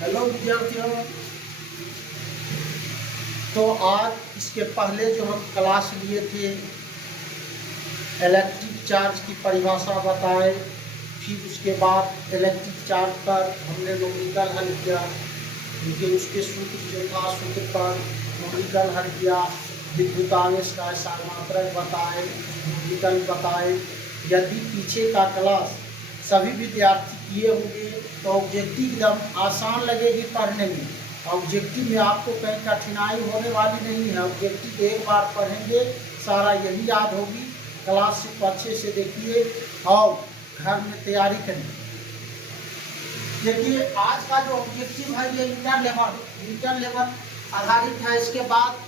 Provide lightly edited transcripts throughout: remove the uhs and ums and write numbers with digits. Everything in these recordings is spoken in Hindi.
हेलो विद्यार्थियों। तो आज इसके पहले जो हम क्लास लिए थे इलेक्ट्रिक चार्ज की परिभाषा बताए, फिर उसके बाद इलेक्ट्रिक चार्ज पर हमने न्यूमेरिकल हल किया, लेकिन उसके सूत्र जो था सूत्र पर न्यूमेरिकल हल किया, विद्युत आवेश का सामात्रक बताए, न्यूमेरिकल बताए। यदि पीछे का क्लास सभी विद्यार्थी किए होंगे तो ऑब्जेक्टिव एकदम आसान लगेगी पढ़ने में। ऑब्जेक्टिव में आपको कहीं कठिनाई होने वाली नहीं है। ऑब्जेक्टिव एक बार पढ़ेंगे सारा यही याद होगी। क्लास सिर्फ अच्छे से देखिए और घर में तैयारी करिए। देखिए आज का जो ऑब्जेक्टिव है ये इंटर लेवल आधारित है। इसके बाद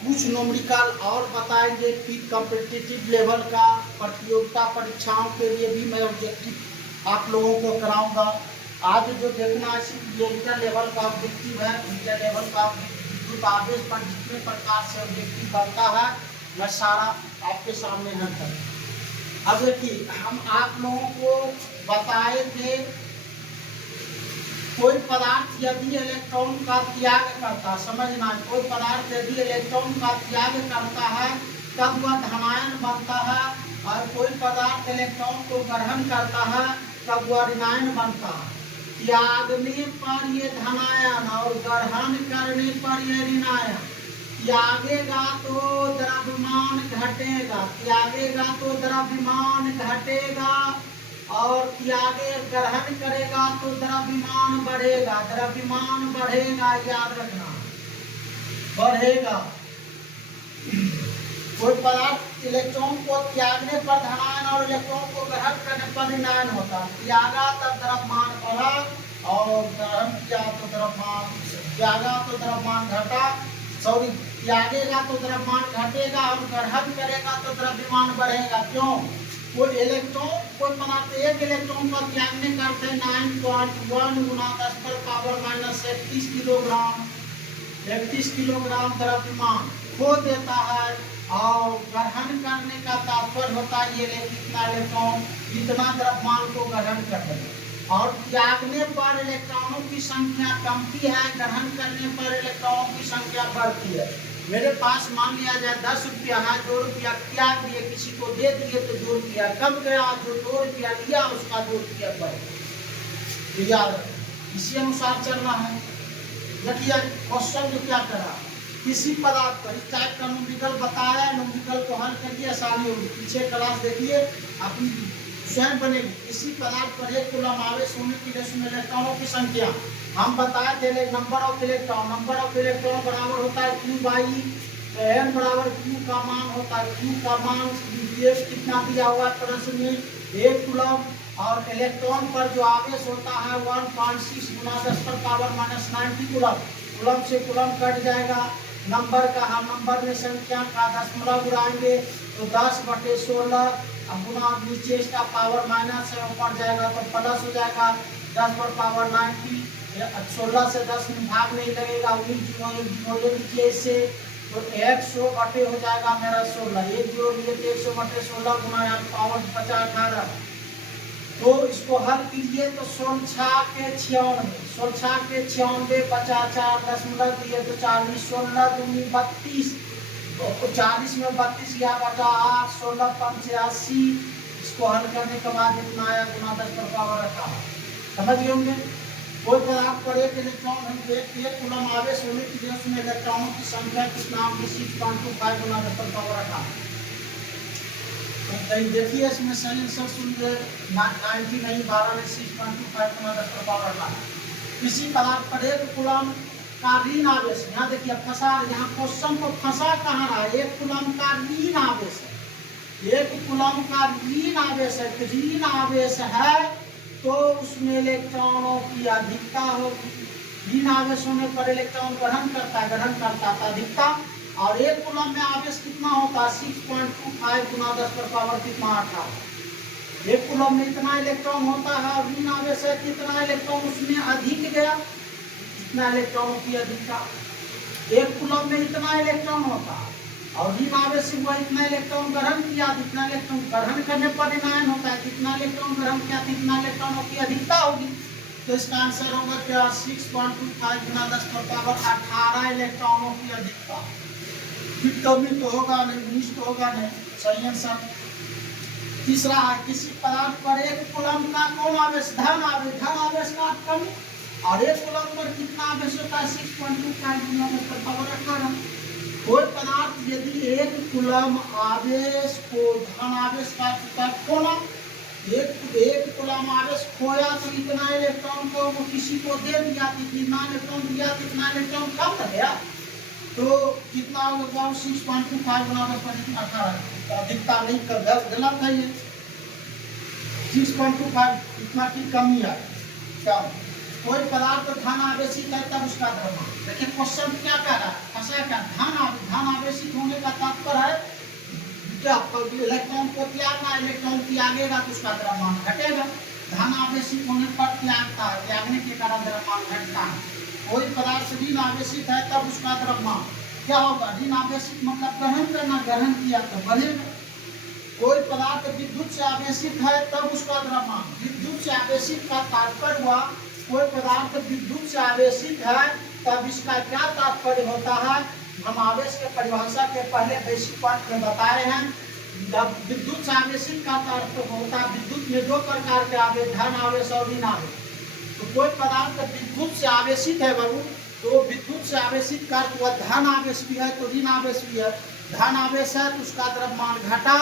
कुछ न्यूमेरिकल और बताएंगे, फिर कॉम्पिटिटिव लेवल का प्रतियोगिता परीक्षाओं के लिए भी मैं ऑब्जेक्टिव आप लोगों को कराऊंगा। आज जो देखना है सिर्फ ये इंटर लेवल का ऑब्जेक्टिव है। इंटर लेवल का विद्युत आवेश पर जितने प्रकार से ऑब्जेक्टिव बनता है मैं सारा आपके सामने है कर। अब देखिए हम आप लोगों को बताए थे कोई पदार्थ यदि इलेक्ट्रॉन का त्याग करता, समझना, कोई पदार्थ यदि इलेक्ट्रॉन का त्याग करता है तब वह धनायन बनता है, और कोई पदार्थ इलेक्ट्रॉन को ग्रहण करता है तब वह ऋणायन बनता है। त्यागने पर ये धनायन और ग्रहण करने पर ये ऋणायन। त्यागेगा तो द्रव्यमान घटेगा, त्यागेगा तो द्रव्यमान घटेगा, और त्यागे ग्रहण करेगा तो द्रव्यमान बढ़ेगा, द्रव्यमान बढ़ेगा, याद रखना बढ़ेगा। कोई पदार्थ इलेक्ट्रॉन को त्यागने पर धनायन और इलेक्ट्रॉन को ग्रहण करने पर ऋणायन होता है। त्यागा तब द्रव्यमान बढ़ा और ग्रहण किया तो द्रव्यमान, त्यागा तो द्रव्यमान घटा, सॉरी त्यागेगा तो द्रव्यमान घटेगा और ग्रहण करेगा तो द्रव्यमान बढ़ेगा। क्यों? कोई इलेक्ट्रॉन, कोई पदार्थ एक इलेक्ट्रॉन का त्यागने करते हैं 9.1 गुना 10 पर पावर माइनस 31 किलोग्राम, 31 किलोग्राम द्रव्यमान खो देता है, और ग्रहण करने का तात्पर्य होता है ये कितना इलेक्ट्रॉन इतना द्रव्यमान को ग्रहण कर देगा। और त्यागने पर इलेक्ट्रॉनों की संख्या कमती है, ग्रहण करने पर इलेक्ट्रॉनों की संख्या बढ़ती है। मेरे पास मान लिया जाए 10 रुपया है, 2 रुपया त्याग दिए, किसी को दे दिए तो 2 रुपया कम गया, जो 2 रुपया लिया उसका 2 रुपया बढ़ गया। इसी अनुसार चलना है। देखिए क्वेश्चन जो क्या करा, किसी पदार्थ पर इस टाइप का न्यूमेरिकल बताया, न्यूमेरिकल को हल करिए, आसानी होगी। पीछे क्लास देखिए अपनी स्वयं बनेगी। किसी पदार्थ पर 1 कूलम आवेश होने के लिए उसमें इलेक्ट्रॉनों की संख्या हम बताए थे, नंबर ऑफ इलेक्ट्रॉन बराबर होता है Q बाई n बराबर Q का मान होता है, Q का मान कितना दिया हुआ है प्रश्न में 1 कूलम, और इलेक्ट्रॉन पर जो आवेश होता है 1.6 गुना 10 पर पावर माइनस 90 कूलम। कूलम से कूलम कट जाएगा, नंबर का हम नंबर में संख्या का दशमलव उड़ाएंगे तो 10/16, अब गुना नीचे इसका पावर माइनस है, ऊपर जाएगा तो प्लस हो जाएगा 10 पर पावर 90। 16 से 10 में भाग नहीं लगेगा, 19 ले लीजिए इससे तो 100 हो जाएगा मेरा 16, एक जोड़ लिए तो 100/16 गुना पावर 50 18। तो इसको हल कीजिए तो 16 के 96 50 4 दशमलव दिए तो 40, 16 दूनी 32, 40 में 32 गया बटा 8, 16 5 80। इसको हल करने के बाद इतना आया गुना 10 पर पावर 18। समझ गए होंगे। कोई पदार्थ पर 1 इलेक्ट्रॉन हम 1 कूलम आवेश होने के लिए उसमें इलेक्ट्रॉनों की संख्या कितना होगी 6.25 गुना 10 पर पावर 18। तो देखिए इसमें सही आंसर सुनिए 90 नहीं 12 में 6.25 गुना 10 पर पावर 18। किसी पदार्थ पर 1 कूलम का ऋण आवेश, यहाँ देखिए फंसा, यहाँ क्वेश्चन को फंसा कहाँ रहा है, 1 कूलम का ऋण आवेश है, 1 कूलम का ऋण आवेश है, ऋण आवेश है तो उसमें इलेक्ट्रॉनों की अधिकता होगी। ऋण आवेश होने पर इलेक्ट्रॉन ग्रहण करता है अधिकता, और 1 कूलम में आवेश कितना होता है 6.25 गुना 10 पर पावर कितना 18। 1 कूलम में इतना इलेक्ट्रॉन होता है और ऋण आवेश है कितना इलेक्ट्रॉन उसमें अधिक गया, इतना इलेक्ट्रॉनों की अधिकता। 1 कूलम में इतना इलेक्ट्रॉन होता है और ऋण आवेश से हुआ इतना इलेक्ट्रॉन ग्रहण किया, जितना इलेक्ट्रॉन ग्रहण करने पर ऋणायन होता है, जितना इलेक्ट्रॉन ग्रहण किया जितना इलेक्ट्रॉनों की अधिकता होगी। तो इसका आंसर होगा क्या 6.25 गुना 10 पर पावर 18 इलेक्ट्रॉनों की अधिकता। फिर कमी तो होगा नहीं, मिस तो होगा नहीं, सही आंसर। तीसरा है किसी पदार्थ पर 1 कूलम का कौन आवेश धन आवेश का कमी, और 1 कूलम पर कितना आवेश होता है 6.25 गुना 10 पर पावर 18। कोई पदार्थ यदि 1 कूलम आवेश को धन आवेश का खोना, एक कूलम आवेश खोया तो इतना इलेक्ट्रॉन को वो किसी को दे दिया, कितना इलेक्ट्रॉन दिया, कितना इलेक्ट्रॉन कम कर गया, तो कितना होगा 6.25 गुना 10 पर 18। अधिकता नहीं कर, गलत है ये। 6.25 इतना की कमी है क्या। कोई पदार्थ धन आवेशित है तब उसका द्रव्यमान। देखिए क्वेश्चन क्या कह रहा है, फंसा क्या, धन आवेशित होने का तात्पर्य है क्या, इलेक्ट्रॉन को त्यागना, इलेक्ट्रॉन त्यागेगा तो उसका द्रव्यमान घटेगा। धन आवेशित होने पर त्यागता है, त्यागने के कारण द्रव्यमान घटता है। कोई पदार्थ ऋण आवेशित है तब उसका द्रव्यमान क्या होगा, ऋण आवेशित मतलब ग्रहण करना, ग्रहण किया तो बढ़ेगा। कोई पदार्थ विद्युत से आवेशित है तब उसका द्रव्यमान, विद्युत से आवेशित का तात्पर्य हुआ कोई पदार्थ विद्युत से आवेशित है तब इसका क्या तात्पर्य होता है। हम आवेश के परिभाषा के पहले बेसिक पार्ट में बताए हैं। जब विद्युत से आवेशित का तात्पर्य होता है, विद्युत में 2 प्रकार के आवेश, धन आवेश और ऋण आवेश। तो कोई पदार्थ विद्युत से आवेशित है बाबू, तो विद्युत से आवेशित का वह धन आवेश भी है तो ऋण आवेश भी है। धन आवेश है तो उसका द्रव्यमान घटा,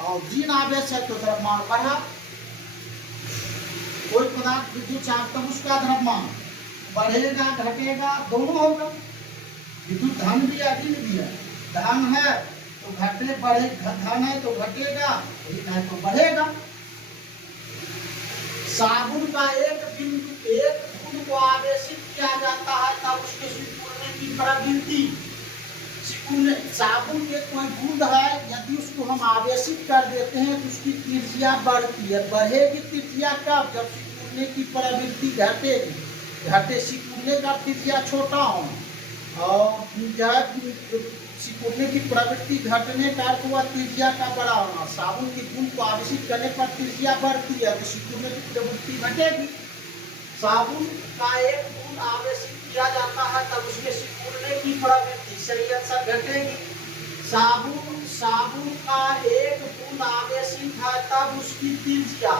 और ऋण आवेश है तो द्रव्यमान बढ़ा। कोई पदार्थ विद्युत से तब उसका द्रव्यमान बढ़ेगा घटेगा दोनों होगा। विद्युत धन भी है ऋण भी है, धन है तो घटे बढ़े, धन है तो घटेगा, ऋण है तो बढ़ेगा। साबुन का एक बूंद को आवेशित किया जाता है तब उसके सिकुड़ने की प्रवृत्ति, साबुन के कोई बूंद है यदि उसको हम आवेशित कर देते हैं तो उसकी त्रिज्या बढ़ती है, बढ़ेगी त्रिज्या कब, जब सिकुड़ने की प्रवृत्ति घटेगी, घटे सिकुड़ने का त्रिज्या छोटा होना और सिकुड़ने की प्रवृत्ति घटने का अर्थ हुआ त्रिज्या का बड़ा होना। साबुन की बूंद को आवेशित करने पर त्रिज्या बढ़ती है तो सिकुड़ने की प्रवृत्ति घटेगी। साबुन का एक बूंद आवेशित किया जाता है तब उसके सिकुड़ने की प्रवृत्ति, सही आंसर, घटेगी। साबुन का एक बूंद आवेशित है तब उसकी त्रिज्या,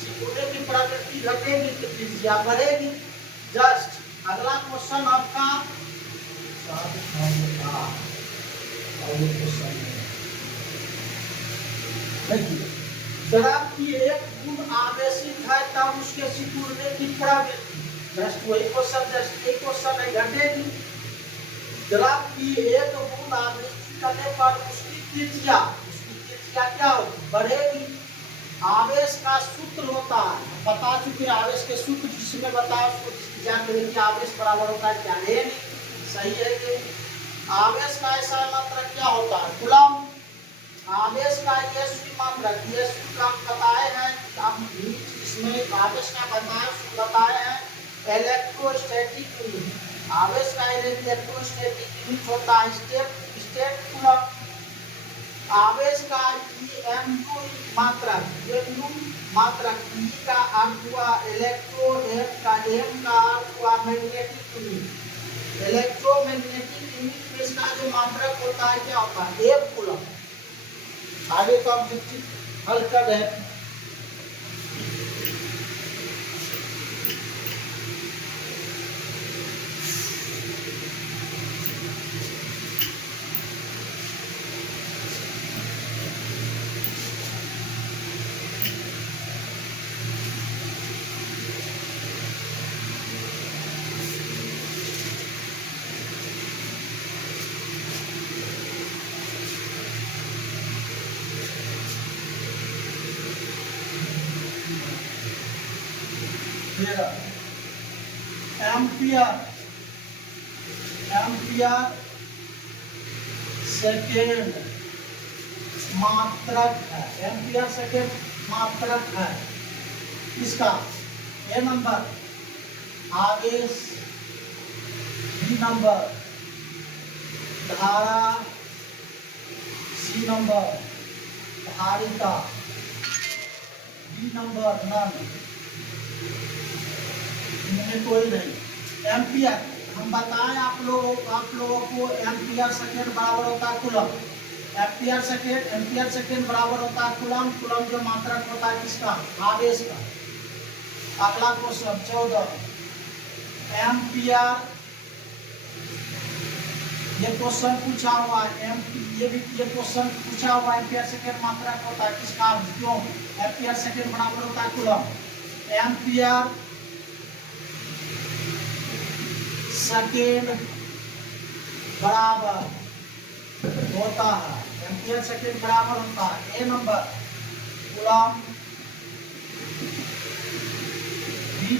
सिकुड़ने की प्रवृत्ति घटेगी तो त्रिज्या बढ़ेगी। जस्ट अगला क्वेश्चन आपका द्रव की एक बूंद आवेशित है तब उसके सिकुड़ने की प्रवृत्ति, जस्ट वही क्वेश्चन, जस्ट एक क्वेश्चन है, घटेगी। द्रव की एक बूंद आवेशित करने पर उसकी त्रिज्या क्या होगी, बढ़ेगी। आवेश का सूत्र होता है, बता चुके आवेश के सूत्र, जिसमें बताया उसको त्रिज्या करें कि आवेश बराबर होता है क्या है, सही है ये। आवेश का ऐसा मात्रक क्या होता है, कूलम। आवेश का ये सूत्र मात्रक, ये सूत्र हम बताए हैं, हम इसमें आवेश का बताए हैं इलेक्ट्रोस्टैटिक यूनिट। आवेश का इलेक्ट्रोस्टैटिक यूनिट होता है स्टेट कूलम। आवेश का EMU मात्रक, E का अर्थ हुआ इलेक्ट्रो, M का अर्थ हुआ मैग्नेटिक यूनिट। इलेक्ट्रोमैग्नेटिक यूनिट में इसका जो मात्रक होता है क्या होता है, 1 कूलम। आगे तो हम हल कर रहे हैं। एम्पियर सेकेंड मात्रक है, एम्पियर सेकेंड मात्रक है। इसका ए नंबर आवेश, बी नंबर धारा, सी नंबर धारिता, डी नंबर नन। इनमें कोई नहीं। एम्पियर हम बताएं आप लोगों को, एम्पियर सेकेंड बराबर होता है कूलम। एम्पियर सेकेंड बराबर होता है कूलम। कूलम जो मात्रक होता है किसका? आवेश का। अगला क्वेश्चन 14, एम्पियर, ये क्वेश्चन पूछा हुआ है। ये क्वेश्चन पूछा हुआ है, एम्पियर सेकेंड मात्रक होता है किसका? क्यों? एम्पियर सेकेंड बराबर होता है कूलम। एम्पियर सेकेंड बराबर होता है, एम्पियर सेकेंड बराबर होता है A number coulomb, B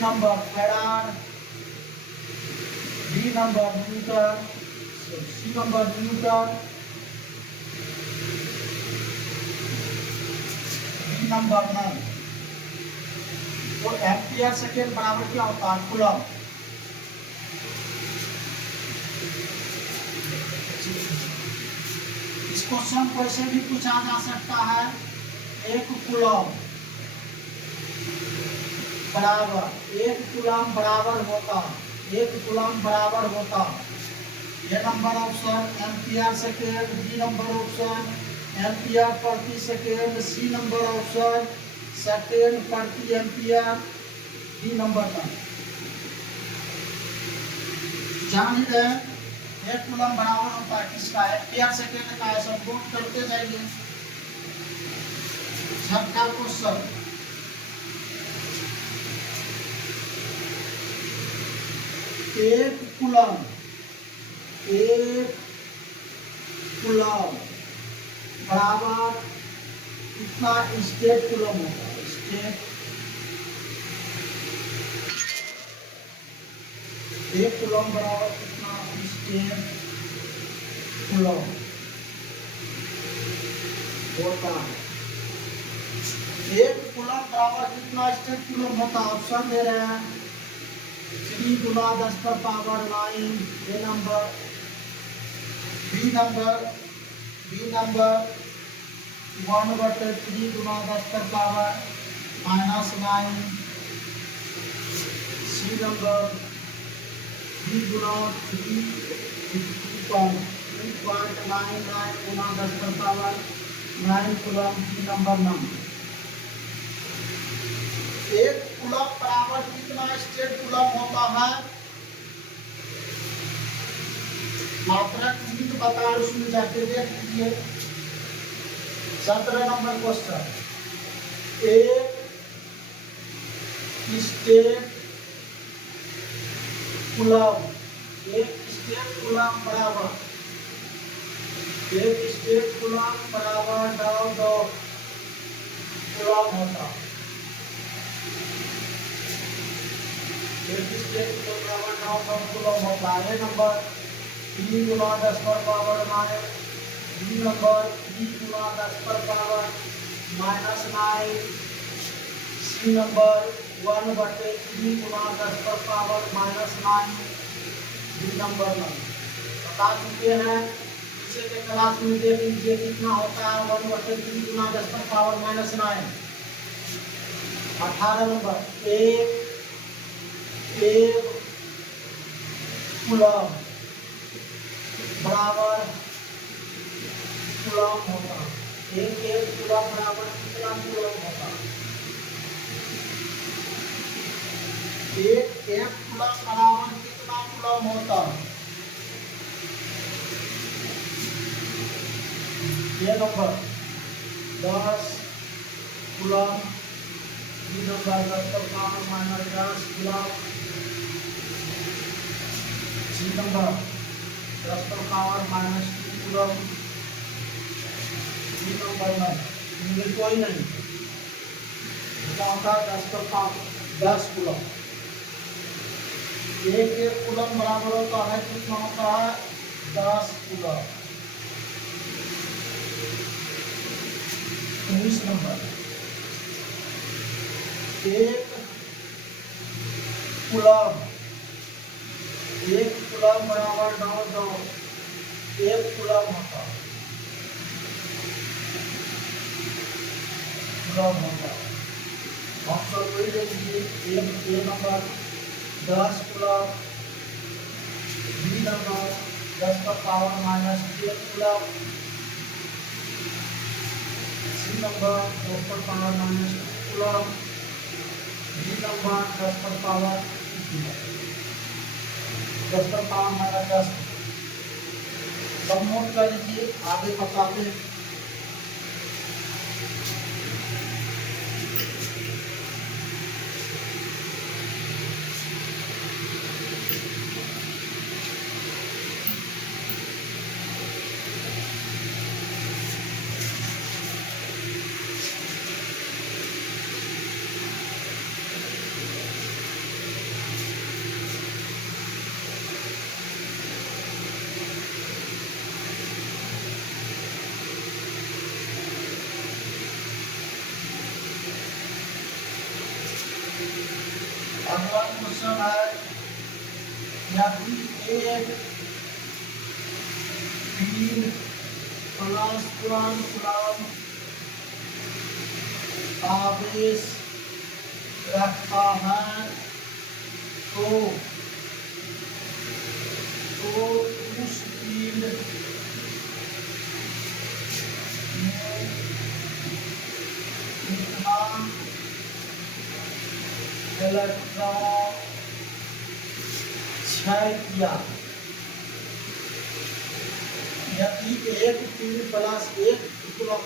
number farad, D number newton, C number newton, D number none. तो एम्पियर सेकेंड बराबर क्या होता है? कूलम। इस क्वेश्चन को ऐसे भी पूछा जा सकता है, एक कूलम बराबर होता, एक कूलम बराबर होता, ये number option ampere second, B number option ampere प्रति second, C number option second प्रति एम्पियर, डी नंबर का। जान ही गए एक कूलम बराबर होता है किसका? एम्पियर सेकेंड का। सब नोट करते जाइए। छठा क्वेश्चन, एक कूलम बराबर कितना स्टेट कूलम होता है? स्टेट, एक कूलम बराबर कितना स्टेट कूलम होता है? एक कूलम बराबर कितना स्टेट कूलम होता है? ऑप्शन दे रहे हैं 3 गुना 10 पर पावर 9, ए नंबर, बी नंबर 1/3 गुना 10 पर पावर -9, सी नंबर बी गुना 3.99 गुना 10 पर पावर 9 कूलम, डी नंबर 9। एक कूलम बराबर कितना स्टेट कूलम होता है? मात्रक यूनिट बता, उसमें जाके देख लीजिए। 17 नंबर क्वेश्चन, एक स्टेट कूलम बराबर, एक स्टेट कूलम बराबर दो कूलम होता, एक स्टेट कूलम होता है। नंबर 3 गुना 10 पर पावर 9, बी नंबर 3 गुना 10 पर पावर -9, सी नंबर 1/3 गुना 10 पर पावर -9, डी नंबर 9। बता चुके हैं, पीछे के क्लास में देख लीजिए कितना होता है 1/3 गुना 10 पर पावर -9। 18 नंबर, एक कूलम बराबर कूलम होता, एक कूलम बराबर कितना कूलम होता? एक कूलम बराबर कितना कूलम होता? ये नंबर 10 कूलम, बी नंबर 10 पर पावर -10 कूलम, सी नंबर 10 पर पावर -2 कूलम, डी नंबर 9। इनमें कोई नहीं, क्या होता है 10 पर पावर 10 कूलम। एक कूलम बराबर होता है कितना होता है? 10 कूलम। 19 नंबर, एक कूलम बराबर दो एक कूलम होता, ऑप्शन वही ले लीजिए, A number 10 coulomb, B number 10 का power minus 10 coulomb, C number 10 पर power minus 2 coulomb, D number 10 पर पावर 2 कूलम, 10 पर पावर माइनस 10। सब नोट कर लीजिए, आगे बताते हैं। अगला क्वेश्चन है, यदि एक 3 प्लस 1 कूलम आवेश रखता है तो उस फील्ड में कितना इलेक्ट्रॉन क्षय किया। यदि एक 3 प्लस 1 कूलम,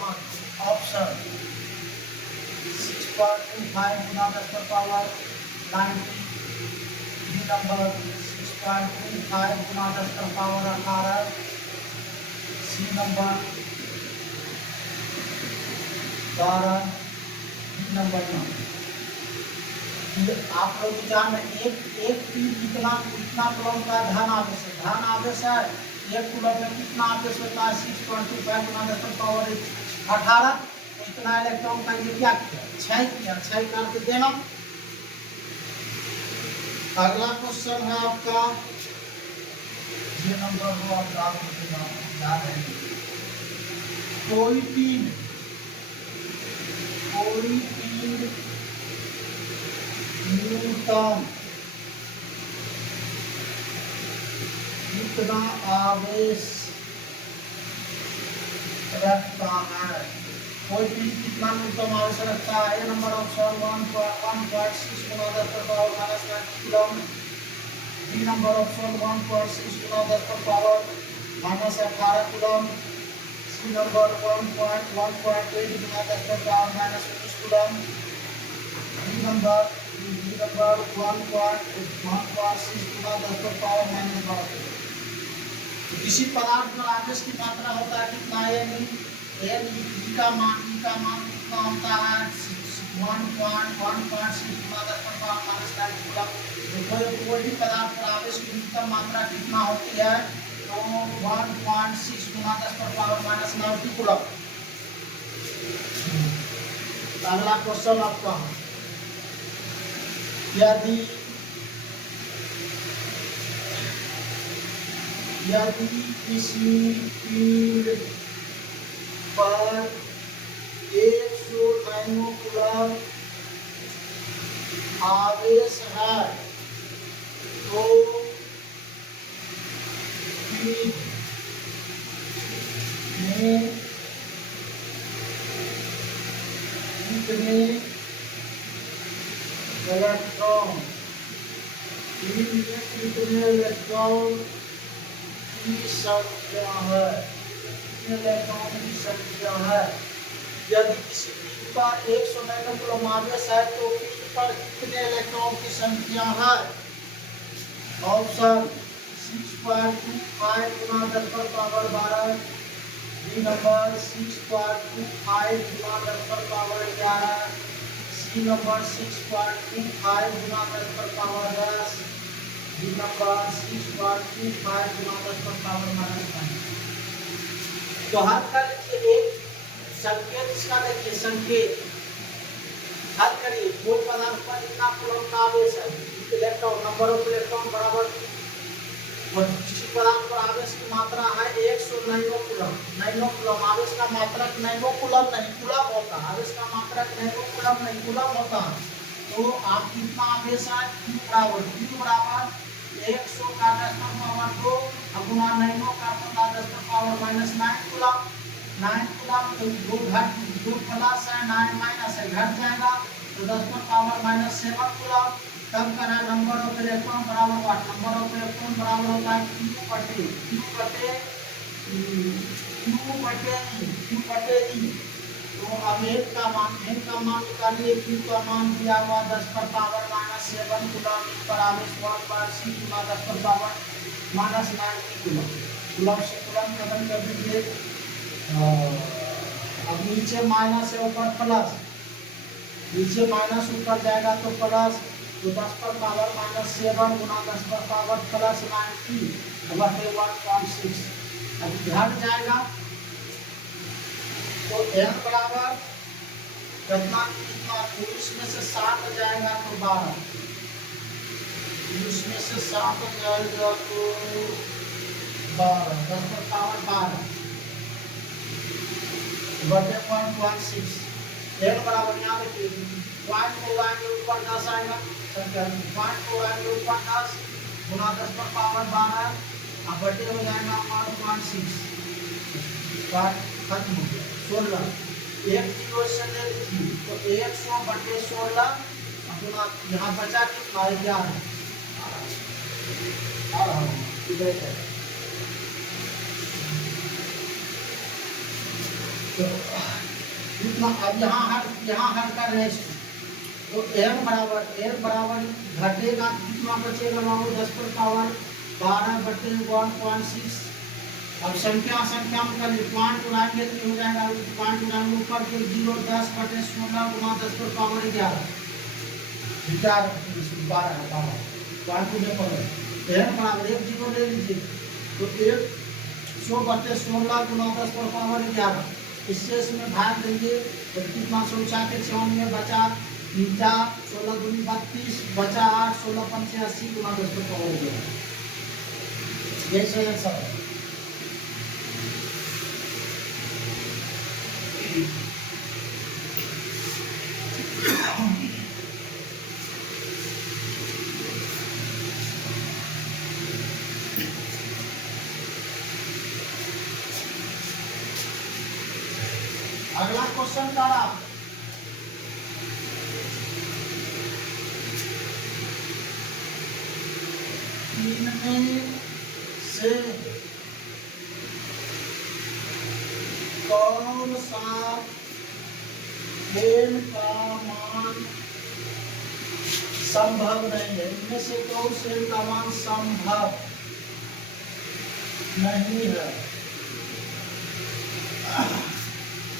ऑप्शन 6.25 गुना 10 पर पावर 90, बी नंबर 6.25 गुना 10 पर power 18, C number 12, D number 9। आप लोग जान एक फील्ड कितना कूलम का धन आवेश है, एक कूलम में कितना आवेश होता है 6.25 गुना 10 पर पावर 18। इतना इलेक्ट्रॉन का ये क्या किया, क्षय करके देना। अगला क्वेश्चन है आपका, ये नंबर हो आप याद है, कोई फील्ड न्यूनतम कितना आवेश रखता है। कोई भी कितना न्यूनतम आवेश रखता है। ए नंबर ऑप्शन 1.6 गुना 10 पर power minus 90 coulomb, B number option 1.6 गुना 10 पर power minus 18 coulomb, C number 1.8 गुना 10 पर power minus 19 coulomb, D number 1.6 गुना 10 पर पावर माइनस 12। तो किसी पदार्थ पर आवेश की मात्रा होता है कितना, ई का मान कितना होता है 1.6 गुना 10 पर पावर माइनस 90 कूलम। तो कोई भी पदार्थ पर आवेश की न्यूनतम मात्रा कितना होती है, तो 1.6 गुना 10 पर पावर माइनस 90 कूलम। अगला क्वेश्चन आपका, यदि किसी फील्ड पर 100 नैनो कूलम आवेश है तो फील्ड में कितने इलेक्ट्रॉन की संख्या है, यदि किसी फील्ड पर 100 नैनो कूलम आवेश है तो फील्ड पर कितने इलेक्ट्रॉन की संख्या है। ऑप्शन 6.25 गुना 10 पर पावर 12, बी नंबर 6.25 गुना 10 पर पावर 11, सी नंबर 6.25 गुना 10 पर पावर 10, डी नंबर 6.25 गुना 10 पर पावर -9। तो हल कर लीजिए, एक संकेत इसका देखिए, संकेत हल करिए। कोई पदार्थ पर इतना कूलम का आवेश है, इलेक्ट्रॉन नंबर ऑफ इलेक्ट्रॉन बराबर, किसी पदार्थ पर आवेश की मात्रा है 100 नैनो कूलम। आवेश का मात्रक नैनो कूलम नहीं कूलम होता, आवेश का मात्रक नैनो कूलम नहीं कूलम होता। तो आप कितना आवेश है Q बराबर 100 का 10 पर पावर 2 गुना 9 का 10 पर पावर माइनस 9 कूलम 9 कूलम। तो दो प्लस है 9 माइनस है घट जाएगा तो 10 पर पावर माइनस 7 कूलम। तब का नंबर ऑफ इलेक्ट्रॉन बराबर व्हाट, नंबर ऑफ इलेक्ट्रॉन बराबर होता है Q बटे E। तो अब n का मान निकालिए। Q का मान दिया हुआ 10 पर पावर माइनस 7 कूलम पर आवेश 1/6 गुना 10 पर पावर माइनस 90 कूलम। कूलम से कूलम खत्म कर दीजिए। अब नीचे माइनस है ऊपर प्लस, नीचे माइनस ऊपर जाएगा तो प्लस। तो 10 पर पावर माइनस 7 गुना 10 पर पावर प्लस 90 बटे 1.6। अब घट जाएगा तो n बराबर कितना कितना 19 में से 7 जाएगा तो 12, 19 में से 7 जाएगा तो 12, 10 पर पावर 12 बटे 1.6। n बराबर यहाँ देखिए पॉइंट को लाएंगे ऊपर 10 आएगा, पॉइंट को लाएंगे ऊपर 10 गुना 10 पर पावर 12 अब बटे हो जाएगा 1.6। खत्म हो गया 16। एक जीरो से ले लीजिए तो 100 बटे 16 अपना यहाँ बचा कितना 11 इधर है। तो इतना अब यहाँ हट कर रेस्ट तो n बराबर घटेगा कितना बचेगा मानो 10 पर पावर 12 बटे 1.6। अब संख्या में कर पॉइंट उड़ाएंगे तो हो जाएगा पॉइंट उड़ाएंगे ऊपर के 0 10 बटे 16 गुना 10 पर पावर 11 पॉइंट उड़े पर n बराबर 1 0 ले लीजिए तो 100 बटे 16 गुना 10 पर पावर 11। इससे इसमें भाग देंगे तो कितना 100 के 96 बचा 16 दूनी 32 बचा 8 16 पंचे 80 गुना 10 पर पावर 11। जैसे आंसर अगला क्वेश्चन करा इनमें से कौन सा n का मान संभव नहीं है, इनमें से कौन से n का मान संभव नहीं है।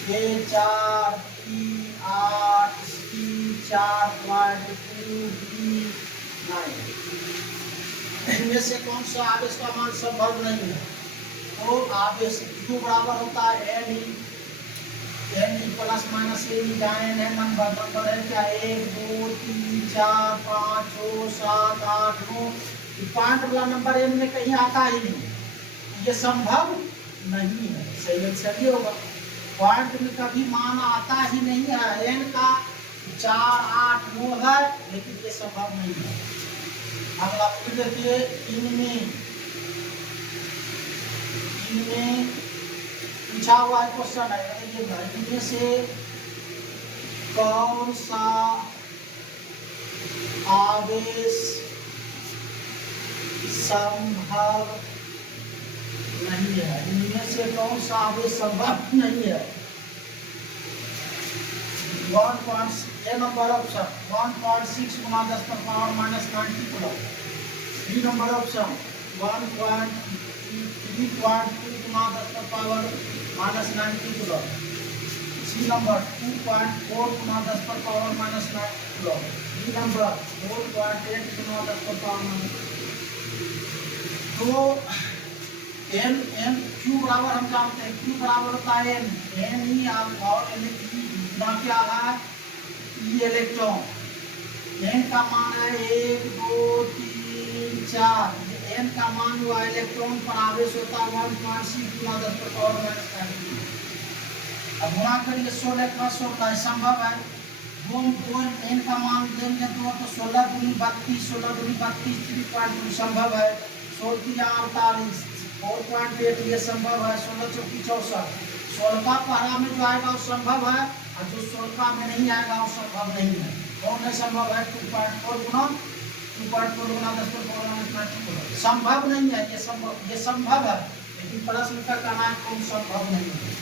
ये 4 3 8 4.2 इनमें से कौन सा आवेश का मान संभव नहीं है। तो आवेश Q बराबर होता है n प्लस माइनस n है नंबर है क्या 1 2 3 4 5 6 7 8 9 पॉइंट वाला नंबर n में कहीं आता ही नहीं, ये संभव नहीं है। सही आंसर ये होगा पॉइंट में कभी मान आता ही नहीं है। n का 4 8 9 है लेकिन ये संभव नहीं है। अगला फिर देखिए इनमें पूछा हुआ क्वेश्चन है इनमें से कौन सा आवेश संभव नहीं है, इनमें से कौन सा आवेश संभव नहीं है। 1 नंबर ऑप्शन 1.6 गुना 10 पर power minus 90 coulomb. 3 number option 1.3.2 गुना 10 पर पावर माइनस 90 कूलम। 3 नंबर 2.4 गुना 10 पर पावर माइनस 90 कूलम। 3 नंबर 4.8 गुना 10 पर पावर माइनस। तो n Q बराबर हम जानते हैं Q बराबर होता है n ही और इतना क्या है E इलेक्ट्रॉन। n का मान है 1 2 3 4 n का मान हुआ इलेक्ट्रॉन पर आवेश होता है 1.6 गुना 10 पर पावर माइनस 90। अब गुणा करिए 16 का 16 संभव है दो n का मान लेंगे तो 16 दूनी 32, 16 दूनी 32 3.2 संभव है। 16 3 48 4.8 ये संभव है। 16 चौकी 64, 16 पहला में जो आएगा वो संभव है, और जो 16 में नहीं आएगा वो संभव नहीं है। कौन है संभव है? 2.4 गुना 10 पर पावर संभव नहीं है। ये संभव है, लेकिन प्रश्न का कहना है कौन संभव नहीं है।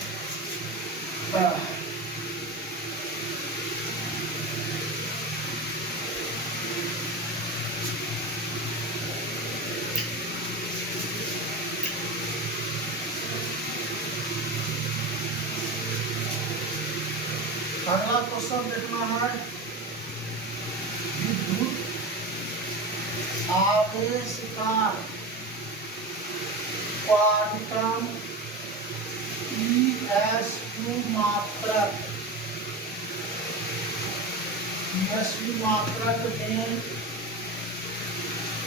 अगला क्वेश्चन देखना है, विद्युत आवेश का क्वांटम ESU मात्रक में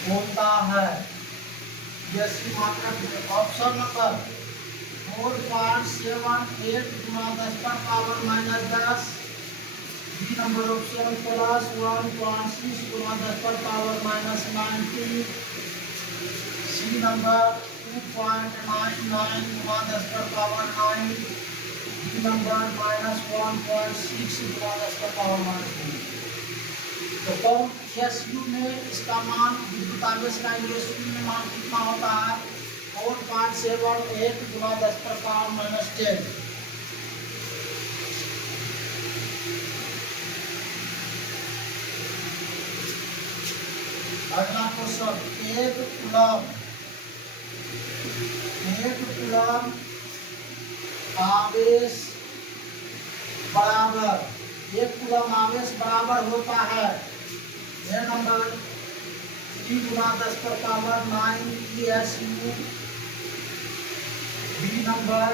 होता है। ESU मात्रक में ऑप्शन नंबर 4.78 गुना 10 पर power -10, B number option plus 1.6 गुना 10 पर पावर -90, सी नंबर 2.99 गुना 10 पर पावर 9, डी नंबर -1.6 गुना 10 पर पावर -2। तो कौन ESU में इसका मान, विद्युत आवेश का ESU में मान कितना होता है? 4.78 गुना 10 पर पावर -10। अगला क्वेश्चन, एक कूलम आवेश बराबर, एक कूलम आवेश बराबर होता है, यह नंबर 3 गुना 10 पर पावर 9 ESU, बी नंबर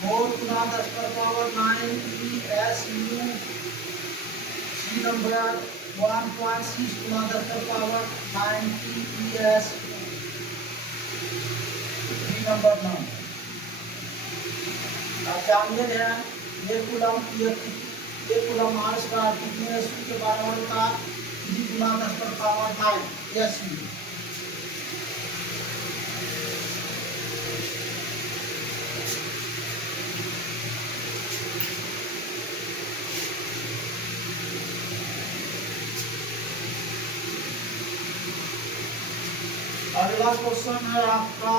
4 गुना 10 पर पावर 9 ESU, सी नंबर 1.6 गुना 10 पर पावर 90 ESU, डी नंबर 9। आप जानते हैं ये कूलम आवेश का कितने ESU के बराबर होता है? 3 गुना 10 पर पावर 9 ESU। अगला क्वेश्चन है आपका,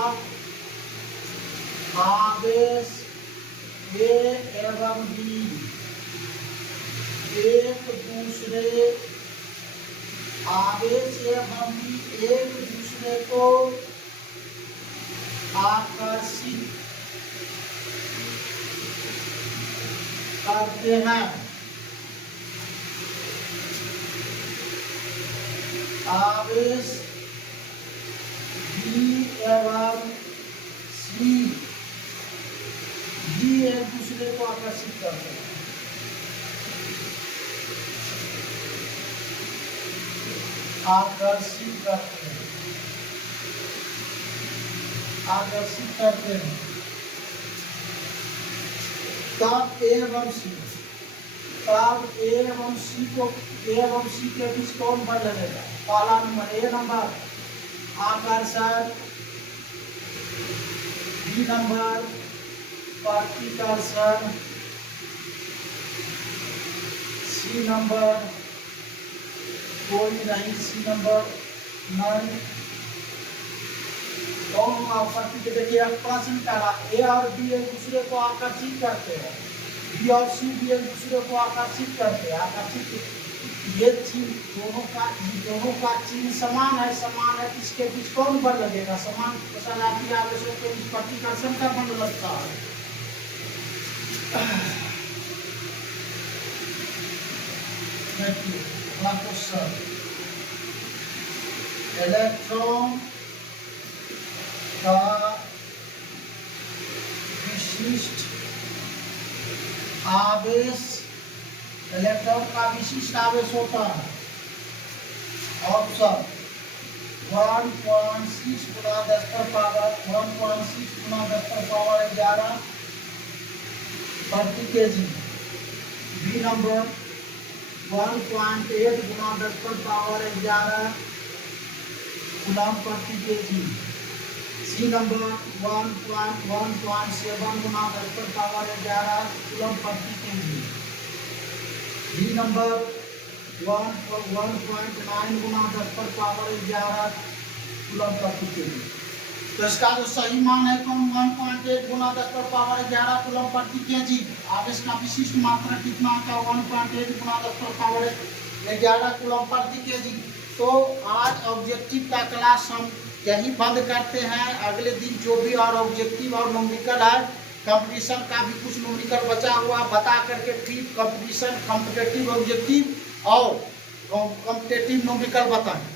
आवेश A एवं B एक दूसरे को आकर्षित करते हैं। आवेश B एवं C एक दूसरे को आकर्षित करते हैं। आकर्षित करते हैं। तब A एवं C के बीच कौन बल लगेगा? पहला नंबर A नंबर आकर्षण, बी नंबर प्रतिकर्षण, सी नंबर कोई नहीं, सी नंबर नहीं। कौन होगा प्रति? देखिए प्रश्न करा, ए और बी एक दूसरे को आकर्षित करते हैं, बी और सी भी एक दूसरे को आकर्षित करते हैं। आकर्षित ये चिन्ह दोनों का चिन्ह समान है, इसके बीच कौन बल लगेगा? समान सजातीय आवेशों के बीच प्रतिकर्षण का बल लगता है। देखिए अगला क्वेश्चन, इलेक्ट्रॉन का विशिष्ट आवेश, इलेक्ट्रॉन का विशिष्ट आवेश होता है। ऑप्शन 1.6 गुना 10 पर पावर 1.6 गुना 10 पर पावर 11 प्रति केजी, बी नंबर 1.8 गुना 10 पर पावर 11 कूलम प्रति केजी। सी नंबर 1.7 गुना 10 पर पावर 11 कूलम प्रति केजी। डी नंबर 1.9 गुना 10 पर पावर 11 कूलम प्रति केजी। तो इसका जो सही मान है कौन 1.8 गुना 10 पर पावर 11 कूलम प्रति केजी। अब इसका विशिष्ट मात्रा कितना का 1.8 गुना 10 पर पावर 11 कूलम प्रति केजी। तो आज ऑब्जेक्टिव का क्लास हम यही बंद करते हैं। अगले दिन जो भी और ऑब्जेक्टिव और न्यूमेरिकल है, कंपटीशन का भी कुछ न्यूमेरिकल बचा हुआ बता करके फिर कंपटीशन, कॉम्पिटिटिव ऑब्जेक्टिव और कॉम्पिटिटिव न्यूमेरिकल बताएं।